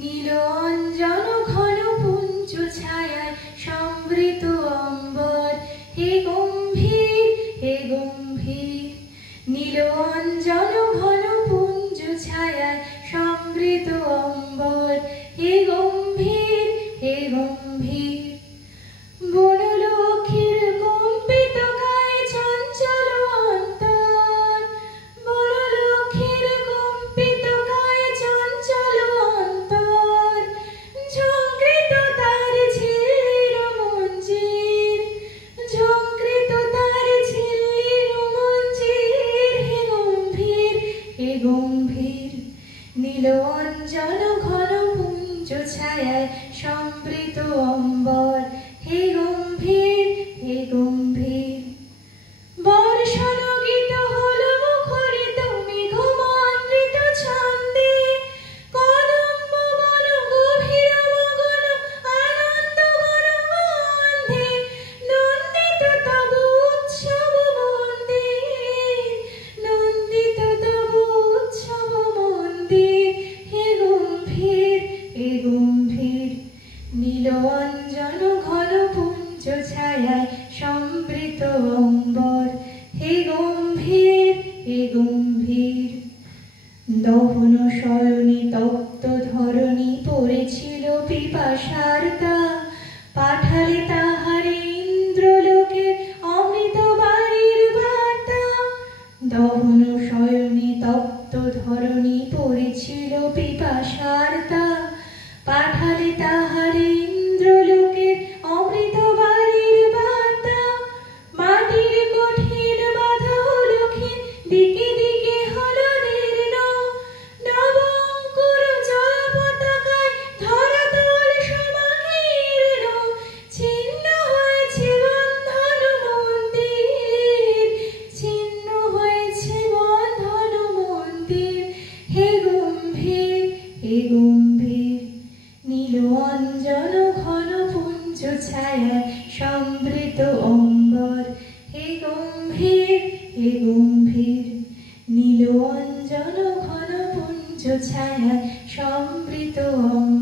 নীল অঞ্জন ঘন পুঞ্জ ছায়ায় সমৃত অম্বর, হে গম্ভীর হে গম্ভীর। নীল অঞ্জন ঘন পুঞ্জ ছায়ায় সমৃত অম্বর, হে গম্ভীর হে গম্ভীর। বনলক্ষ্মীর কম্পিত কায়ে চঞ্চল অন্তর, বনলক্ষ্মীর কম্পিত কায়ে চঞ্চল অন্তর। ঝঙ্কৃত তার ঝিল্লির মঞ্জির, ঝঙ্কৃত তার ঝিল্লির মঞ্জির, হে গম্ভীর হে গম্ভীর। নীল অঞ্জন ঘন পুঞ্জ ছায়ায় সমৃত অম্বর, হে গম্ভীর হে গম্ভীর। বর্ষণ গীত হল মুখরিত মেঘমন্ডিত ছন্দে, কদম্ব বন গভীর মগন আনন্দ ঘন গন্ধে। নন্দিত তব উৎসব মন্দির, নন্দিত তব উৎসব মন্দির, হে গম্ভীর হে গম্ভীর। নীল অঞ্জন ঘন পুঞ্জ ছায়ায় সমৃত অম্বর, হে গম্ভীর হে গম্ভীর। দহন শয়নে তপ্ত ধরণী পড়েছিল পিপাসার্তা, পাঠালে তাহারে ইন্দ্রলোকে অমৃত বাণীর বার্তা। দহন শয়নে তপ্ত ধরণী পড়েছিল পিপাসার্তা, পাঠালে তাহারে ইন্দ্রলোকে অমৃত বাণীর বার্তা। মাটির কঠিন বাধা হল ক্ষীণ, দিকে দিকে হল দীর্ণ, নব অঙ্কুর জল পতাকায় ধরাতল সমাকীর্ণ। ছিন্ন হয়েছে বন্ধন মন্দির, ছিন্ন হয়েছে বন্ধন মন্দির, হে গম্ভীর হে গম্ভীর। নীল অঞ্জন ঘন পুঞ্জ ছায়ায় সমৃত অম্বর, হে গম্ভীর হে গম্ভীর। নীল অঞ্জন ঘন পুঞ্জ ছায়ায় সমৃত অম্বর।